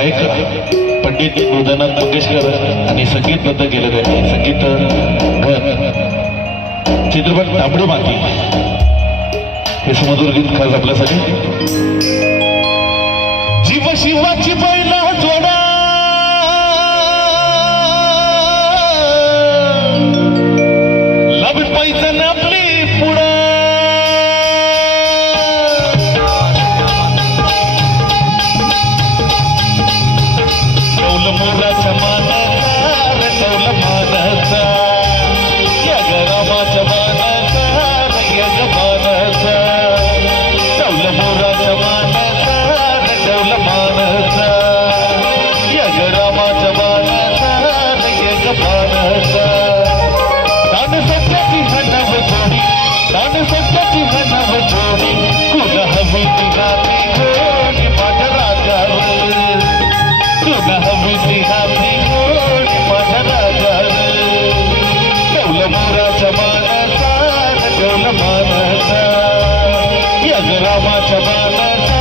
गायक पंडित मृदानंद मंगेशकर आणि संगीतबद्ध केलं त्यांनी संगीत घर चित्रपट तांबडी माती. हे सुमधुर गीत खास आपल्यासाठी. जीव शिवाची पहिला मोराच्या मानाचा रटवल मानाचा या गरामाच्या मानाचा यग मानाचा कौल मोराच्या मानाचा रटवल मानाचा या गरामाच्या मानाचा यग मानाचा तुला हवी ती हाती माझ्या राजावर ठेवलं मोराच्या मानाचा ठेवलं मानाचा रामाच्या मानाचा